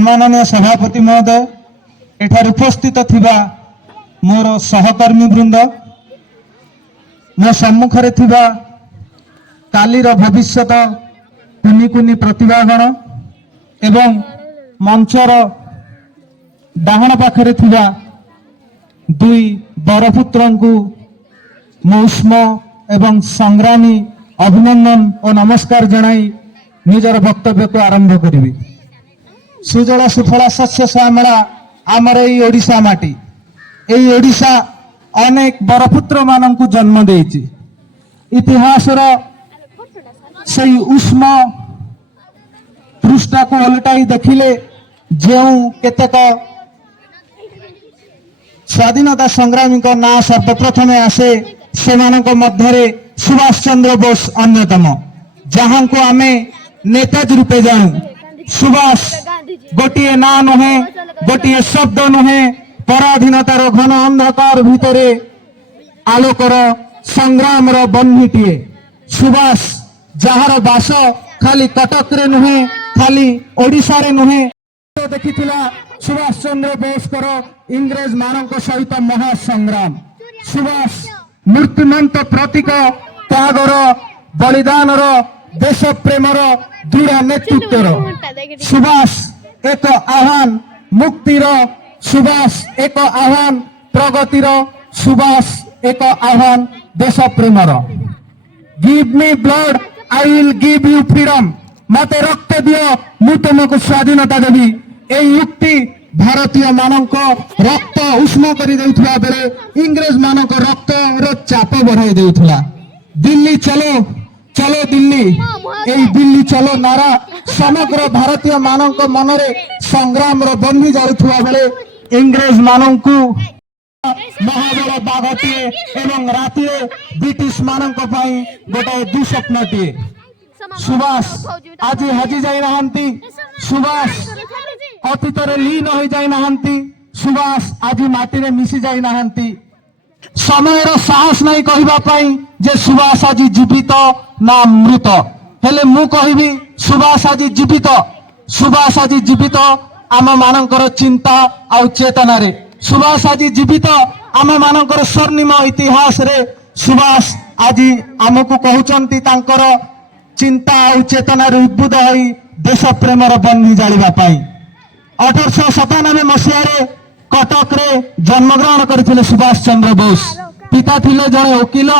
माननीय सभापति महोदय, एठार उपस्थित थिबा मोर सहकर्मी वृंद, मो सम्मुखरे थिबा कालीर भविष्यत कुनी कुनी प्रतिभागण एवं मंचर डाहण पाखरे थिबा दुई बरपुत्रंकु मौस्म एवं संग्रामी अभिनंदन और नमस्कार जनाई निजर वक्तव्य को आरंभ करी। सुजला सुफला शस्य श्यामला आमर एई ओडिशा माटी, एई ओडिशा अनेक बरपुत्र मानंकु जन्म देइछि। इतिहासर सेई उष्म पृष्ठा को ओलटाई देखिले जेउ केतेक स्वाधीनता संग्रामी का ना सर्वप्रथमे आसे, सेमानक मध्यरे सुभाष चंद्र बोस अन्यतम, जहां को आमे नेताजी रूपे जानू। सुभाष गोटे ना नुहे, गोटे शब्द नुहे, पराधीनतार घन अंधकार भितरे आलोकर संग्राम बन्हीटीए। सुभाष जार बास खाली कटक रे नुहे, खाली ओडिशा रे नुहे, देखी सुभाष चंद्र बोस कर इंग्रेज मानक सहित महासंग्राम। सुभाष मूर्तिमंत प्रतीक त्यागर बलिदानर देश प्रेमर दृढ़ नेतृत्वर। सुभाष एक आह्वान मुक्तिर, सुभाष एक आह्वान प्रगतिर, सुभाष एक आह्वान देश Premiere. Give me blood I will give you freedom, मते रक्त दियो मु तुमको स्वाधीनता देवी। ए युक्ति भारतीय मानक रक्त उष्ण कर बेले इंग्रेज मानक रक्त चाप बढ़ाई देउथला। दिल्ली चलो चलो दिल्ली, ए दिल्ली चलो नारा समग्र भारतीय मानक मनरे संग्राम बन्ही जाउथुवा बेले इंग्रेज मानक महाबल बाघटीए एवं राति ब्रिटिश मानक पई गोटे दुस्वप्नटीए। सुभाष आज हजी जाई नहांती, सुभाष अतीत लीन हो जाई नहांती, सुभाष आज माटी रे मिसी जाई नहांती। समय साहस नहीं कहबा पई जे सुभाष आज जीवित ना मृत, हेले मु कहबी सुभाष आज जीवित। सुभाष आज जीवित आम मानकर चिंता आ चेतना रे, सुभाष आज जीवित आम मानकर स्वर्णिम इतिहास रे। सुभाष आज आमको कहउचंती तांकर चिंता आ चेतना रे उद्बुद्ध होई देश प्रेमर बन्ही जालिबा पई। 1897 मसीह कटक रे जन्मग्रहण करथिले सुभाष चंद्र बोस। पिता थिले जणे वकील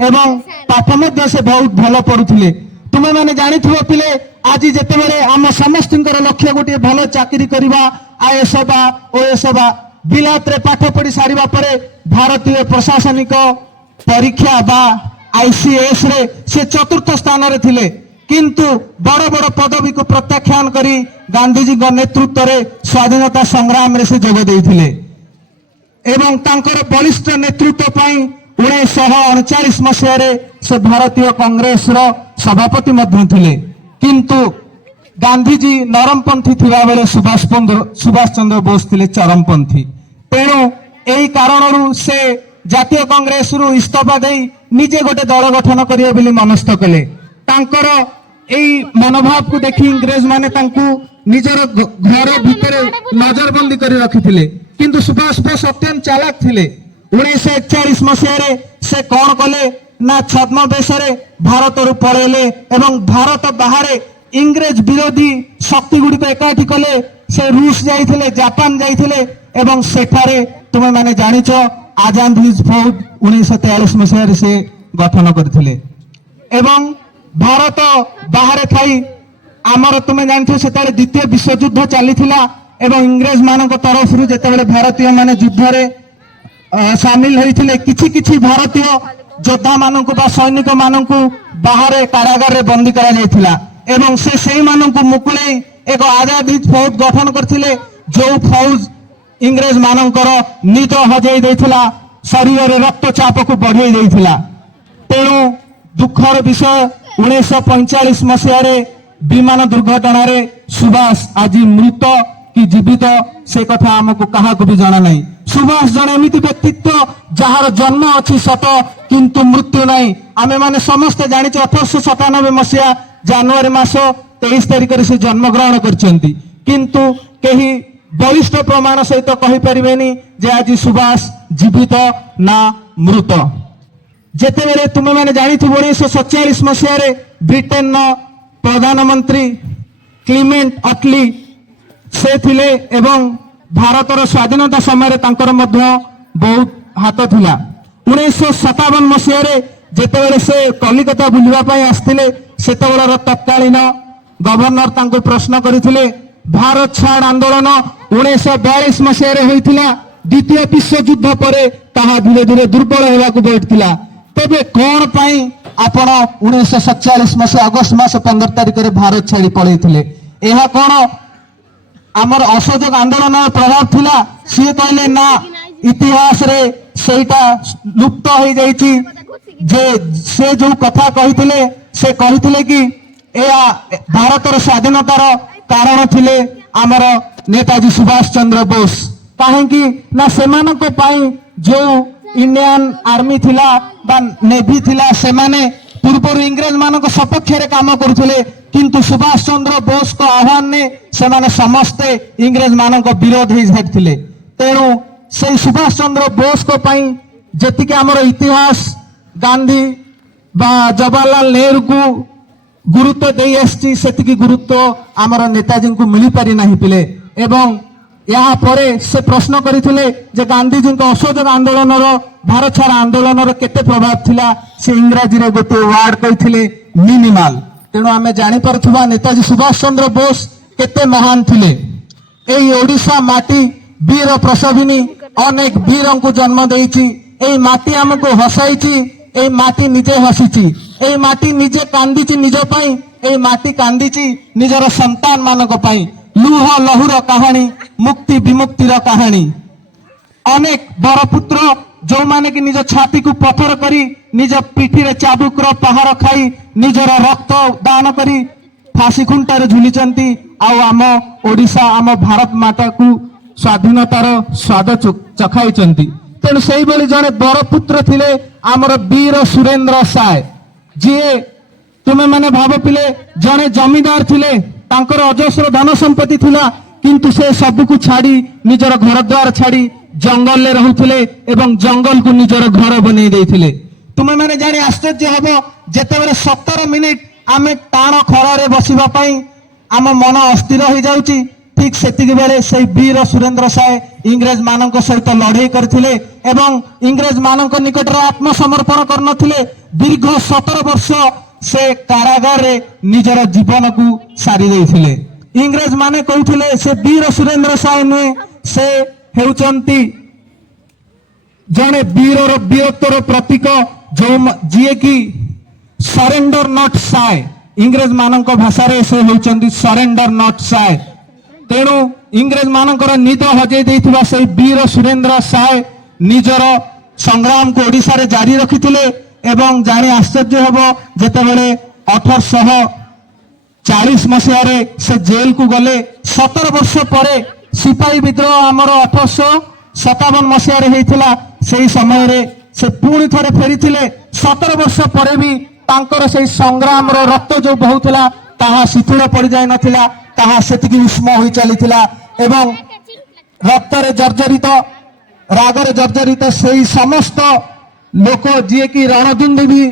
एवं पाठ मध्य से बहुत भल पढुथिले। तुमे माने जानिथिबो पिले आज जेतेबेले आम समस्तकर लक्ष्य गोटे भल चाकरी करबा, आईएएस बा ओएएस बा, बिलात रे पाठ पढ़ी सारिबा परे भारतीय प्रशासनिक परीक्षा बा आईसीएस रे से चतुर्थ स्थान रे थिले, किंतु बड़ बड़ पदवी को प्रत्याख्यान करी गांधीजी नेतृत्व रे स्वाधीनता संग्राम रे से जोग देइथिले एवं तांकर बलिष्ठ नेतृत्व पई 1939 मसीह रे से भारतीय कांग्रेस रो सभापति मध्य थिले। किंतु गांधीजी नरमपंथी थिबा बेले सुभाष चंद्र बोस थिले चरमपंथी। तेणु एही कारणरू से जातीय कांग्रेस रु इस्तीफा देई निजे गोटे दल गठन करिवे बोली मनस्थ कले। तांकर एई मनोभाव को देखि इंग्रेज माने तांकू निजर घर भितरे नजरबंदी करी रखिथिले, किंतु सुभाष बोस अत्यंत चालाक थिले। 1941 मसीह रे से कौन कले ना छद्मवेश रे भारत रु पळेले एवं भारत बाहर इंग्रेज विरोधी शक्ति गुडी को एकाठी कले। से रूस जाइथिले, जापान जाइथिले एवं सेठारे तुमे माने जानिचो आजाद हिंद फौज 1943 मसीह से गठन करथिले एवं भारत बाहर थाई आमर तुमे जानथो सेताले द्वितीय विश्व युद्ध चलीथिला एवं इंग्रेज मानक तरफ रु जेतेबेले भारतीय माने युद्ध रे शामिल होइथिले, किछि किछि भारतीय योद्धा मानक बा सैनिक मानक बाहर कारागार रे बंदी करा जायथिला एवं से सेही मानक मुकुले एक आजाद हिंद फौज गठन करथिले, जो फौज इंग्रेज मानकर निज हजई देथिला, शरीर रे रक्तचाप को बढ़ाई देथिला। तेणु दुखर विषय 1945 मसीह रे विमान दुर्घटना रे सुभाष आज मृत कि जीवित से कथा आमको कहा को भी जाना नहीं। सुभाष जन एमिति व्यक्तित्व जार जन्म अच्छी सत किंतु मृत्यु नहीं। आमे माने समस्त जानी 1897 मसीहा जनवरी मास 23 तारिख से जन्म ग्रहण करछंती, किंतु केही बलिष्ठ प्रमाण सहित कहि परिबेनी जे आज सुभाष जीवित ना मृत। जेतेबेले तुमे माने जानिथु 1947 मसीह रे ब्रिटेन न प्रधानमंत्री क्लीमेंट अटली से थिले एवं भारतर स्वाधीनता समय तांकर मध्य बहुत हाथ थिला। 1957 मसीह रे जेतेबेले से कलिकता बुलिबा पई आस्थिले सेतेबेलर तत्कालीन गवर्नर तांको प्रश्न करिथिले भारत छाड़ आंदोलन 1942 मसीह रे होइथिला। द्वितीय विश्व युद्ध परे ताहा धीरे धीरे दुर्बल हेबाकु बैठथिला। तेबे कोन पई आपण 1947 मसीह अगस्त मास 15 तारिख रे भारत छाड़ी पळैथिले? एहा कोन आमर असहयोग आंदोलन प्रभाव थिला? सी कहले ना इतिहास रे सेटा लुप्त हो जाइछि। जे से जो कथा कहिथिले से कहिथिले कि एहा भारतर स्वाधीनतार कारण थिले आमर नेताजी सुभाष चंद्र बोस। काहेकि ना सेमानक पई जो इंडियन आर्मी थिला बा नेवी थिला सेमाने पूर्व इंग्रेज मानक सपक्ष रे काम करुथिले, किंतु सुभाष चंद्र बोस को आह्वान ने सेमाने समस्ते इंग्रेज मानक विरोध ही झाटिथिले। तेणु से सुभाष चंद्र बोस को पई जेतिके आमर इतिहास गांधी बा जवाहरलाल नेहरू को गुरुत्व दे आछि सेतिकी गुरुत्व आमर नेताजी को मिली पारि नाही पिले। एवं यहाँ परे से प्रश्न करथिले जे गांधीजी को असहयोग आंदोलन भारत छाड़ आंदोलन केते प्रभाव थिला? से इंग्राजी रे गोटे वर्ड कहिथिले मिनिमल। तेणु आमे जानि परथुबा नेताजी सुभाष चंद्र बोस केते महान थिले। एई ओडिशा माटी वीर प्रसविनी अनेक वीरों को जन्म देइछि। एई माटी हमको हसाइछि, एई माटी निजे हसिछि, एई माटी निजे कांदिछि निज पई, एई माटी कांदिछि निजर संतान मानक पई। लुह लहुर कहानी मुक्ति विमुक्तिर कहानी। अनेक बरपुत्र जो माने कि निज छाती को पथर करी निज पिठी रे चाबुकर पहाड़ खाई निजर रक्त दान करी फांसी खुंटारे झुलिचंती। आउ आम ओडिशा आम भारत माता को स्वाधीनतार स्वाद चखाइचंती। तेणु सेही बेली जने बरपुत्र थिले आमर वीर सुरेंद्र साय, जे तुमे माने भाव पिले जने जमीदार थिले, तांकर अजस्र धन संपत्ति थिला, किंतु से सब को छाड़ी निजर घर द्वार छाड़ी जंगल ले रहुथिले एवं जंगल को निजर घर बनै देथिले। तुमे माने जानि आश्चर्य हबो जेतेबेले 17 मिनिट आमे टाण खरारे बसिबा पई आम मन अस्थिर हो जाउची, ठीक सेतिक बेले से वीर सुरेंद्र साय इंग्रेज मानक सहित लड़ाई करथिले एवं इंग्रेज मानक निकट रे आत्मसमर्पण करनथिले। दीर्घ 17 वर्ष से कारागार रे निजर जीवन को सारी देथिले। इंग्रेज माने कहथिले से वीर सुरेंद्र साय नुहे, से हेउचंती जने वीरर वीरत्वर प्रतीक जो जिए कि सरेंडर नॉट साय। इंग्रेज मानक भाषा रे से हेउचंती सरेंडर नॉट साय। तेणु इंग्रेज मानकर निद हजै देथिबा से वीर सुरेंद्र साय निजर संग्राम को ओडिशा रे जारी रखिथिले। एवं जानी आश्चर्य हबो जेतेबेले 1840 मसीह रे से जेल को गले। 17 वर्ष परे सिपाही विद्रोह आमर 1857 मसीह रे हेइथिला। सेही समय रे से पुणी थरे फेरिथिले। 17 वर्ष परे भी तांकर सेही संग्राम रो रक्त जो बहुथिला ताहा शिथिल पड़ जाय नथिला, ताहा सेतिकी उष्म होई चलीथिला। एवं रक्त रे जर्जरित राग रे जर्जरित सेही समस्त लोक जी की रणदुंदुभी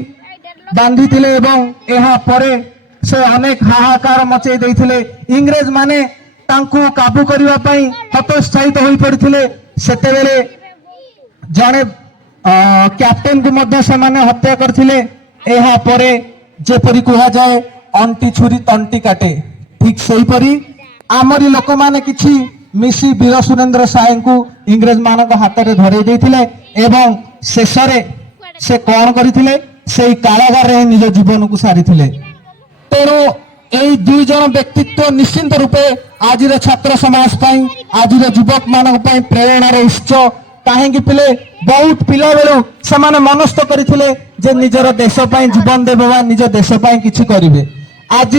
बांधी थिले एवं यहाँ परे से अनेक हाहाकार मचई देइथिले। इंग्रेज माने तांको काबू करिवा पई हतोत्साहित होई पड़िथिले। सेतेबेले जने कैप्टेन को मध्य से माने हत्या करथिले। यहाँ परे जेपरि कुहा जाए अंटी छुरी तंटी काटे, ठीक सेही परी आमरी लोक माने किछि मिसी वीर सुरेंद्र साय को इंग्रेज मानक हाथ में धरे देथिले एवं शेषरे से कौन करथिले से कारागार रे निज जीवन को सारिथिले। तेणु एई दुई जन व्यक्तित्व निश्चिंत रूपे आज छात्र समाज पई आज युवक मानक पई प्रेरणार उत्स। काहेकि पिले बहुत पिला बेलू से मनस्थ करथिले जे निजर देश पई जीवन देबे बा निज देश पई किछि करिवे। आज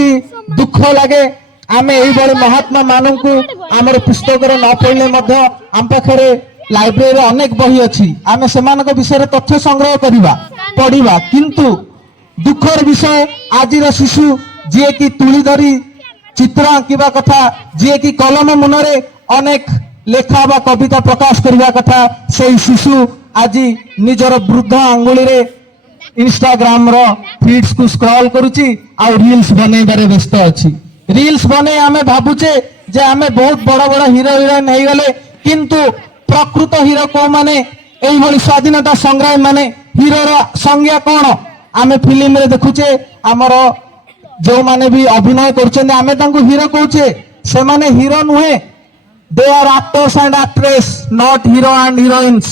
दुख लागे आमे एई बळे महात्मा मानकु हमर पुस्तक रे न पढले मध्ये आम पाखरे लाइब्रेरी अनेक बही अछि। आमे सेमानक विषय तथ्य संग्रह करिवा पढिबा, किंतु दुखर विषय आज शिशु जे कि तुली धरी चित्र आंकिबा कथा जे कि कलम मुनरे अनेक लेखा बा कविता प्रकाश करबा कथा से शिशु आज निजर वृद्ध आंगुली रे इंस्टाग्राम रो फीड्स को स्क्रॉल करूची आ रील्स बनेबारे व्यस्त अछि। रील्स बने आमे भाबुचे जे आमे बहुत बड़ बड़ हीरो हिरोइन हे गले किंतु प्रकृत हीरो को माने एई भली स्वाधीनता संग्राम माने हीरो रो संज्ञा कोन आमे फिल्म रे देखुचे हमर जो माने भी अभिनय करछन आमे तांको हीरो कहूचे से माने हीरो नुहे they are actors and actress not hero and heroines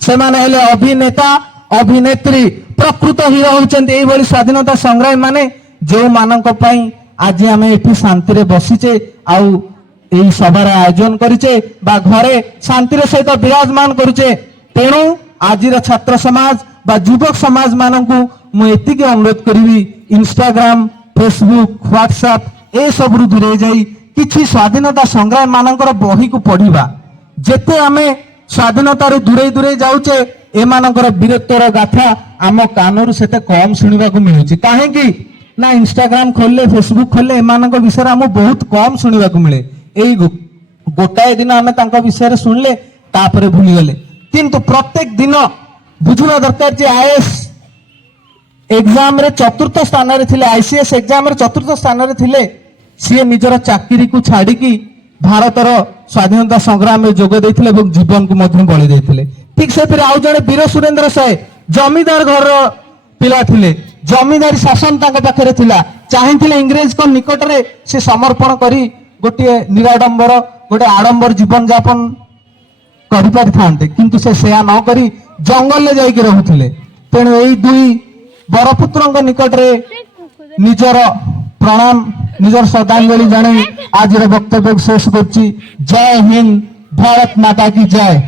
से माने हेले अभिनेता अभिनेत्री प्रकृत हीरो होचंती एई भली स्वाधीनता संग्राम माने जो मानक पई आज आमे एठी शांति रे बसिचे आउ एई सभार आयोजन करिचे बा घरे शांति रे सहित विराजमान करूचे। तेणु आजिर छात्र समाज बा युवक समाज मानकु मु एतिके अनुरोध करिवि इंस्टाग्राम फेसबुक व्हाट्सएप ए सब रु दूरे जाई किछि स्वाधीनता संग्राम मानकर बही को पढ़िबा जेते आमे स्वाधीनता रे दूरे दूरे जाउचे एमानकर वीरत्वर गाथा आम कानरू सेते कम सुनिबा को मिलुची काहे कि ना इंस्टाग्राम खोलले फेसबुक खोलले एमानक विषय आम बहुत कम सुनिबा को मिले एई गोटाए दिन आमे तांका विषय सुनले तापरे भूली गले किंतु प्रत्येक दिन बुझुवा दरकार जे आईएएस एग्जाम रे चतुर्थ स्थान रे थिले आईसीएस एग्जाम रे चतुर्थ स्थान रे थिले सी निजर चाकरी को छाड़ी की भारतर स्वाधीनता संग्राम में जोग देइथिले एवं जीवन को मध्य बलि देइथिले। ठीक से फिर आउ जड़े वीर सुरेंद्र साय जमीदार घर पिला थिले जमीदारी शासन तांका पाखरे थिला चाहिथिले इंग्रेज को निकट रे से समर्पण करी गोटे निराडंबर गोटे आडंबर जीवन यापन करि पारि थांते किंतु से सेया न करी जंगल ले जाई के रहुथिले। तेणु एई दुई बरपुत्रଙ୍କ निकट रे निजर प्रणाम निजर श्रद्धांजलि जणाई आज वक्तव्य शेष करछि। जय हिंद भारत माता की जय।